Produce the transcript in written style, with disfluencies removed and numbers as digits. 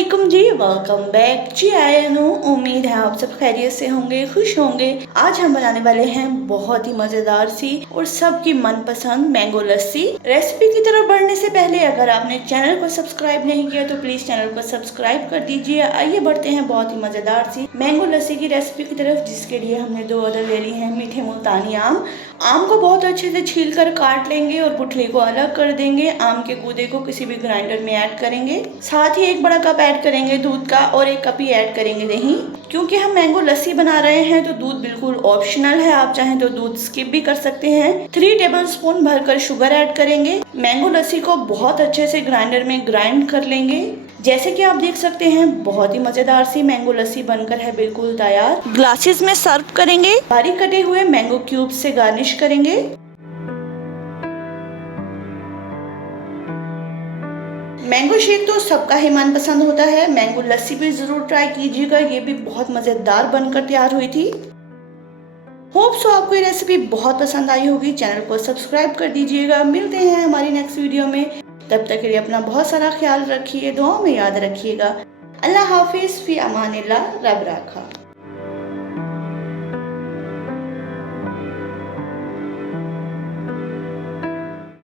अस्सलामुअलैकुम जी, welcome back जी। आया नु उम्मीद है आप सब खैरियत से होंगे, खुश होंगे। आज हम बनाने वाले हैं बहुत ही मजेदार सी और सबकी मनपसंद मैंगो लस्सी। रेसिपी की तरफ बढ़ने से पहले अगर आपने चैनल को सब्सक्राइब नहीं किया तो प्लीज चैनल को सब्सक्राइब कर दीजिए। आइए बढ़ते हैं बहुत ही मजेदार सी मैंगो लस्सी की रेसिपी की तरफ, जिसके लिए हमने 2 अदद ले ली है मीठे मुल्तानी आम। आम को बहुत अच्छे से छील कर काट लेंगे और गुठली को अलग कर देंगे। आम के गूदे को किसी भी ग्राइंडर में ऐड करेंगे। साथ ही 1 बड़ा कप ऐड करेंगे दूध का और 1 कप ही ऐड करेंगे दही। क्योंकि हम मैंगो लस्सी बना रहे हैं तो दूध बिल्कुल ऑप्शनल है, आप चाहें तो दूध स्किप भी कर सकते हैं। 3 टेबलस्पून भरकर शुगर ऐड करेंगे। मैंगो लस्सी को बहुत अच्छे से ग्राइंडर में ग्राइंड कर लेंगे। जैसे कि आप देख सकते हैं बहुत ही मजेदार सी मैंगो लस्सी बनकर है बिल्कुल तैयार। ग्लासेस में सर्व करेंगे। बारीक कटे हुए मैंगो क्यूब से गार्निश करेंगे। मैंगो शेक तो सबका ही मनपसंद होता है, मैंगो लस्सी भी जरूर ट्राई कीजिएगा, ये भी बहुत मजेदार बनकर तैयार हुई थी। होप सो आपको ये रेसिपी बहुत पसंद आई होगी। चैनल को सब्सक्राइब कर दीजिएगा। मिलते हैं हमारी नेक्स्ट वीडियो में, तब तक के लिए अपना बहुत सारा ख्याल रखिए, दुआओं में याद रखिएगा। अल्लाह हाफिज, फी अमानिल्लाह, रब राखा।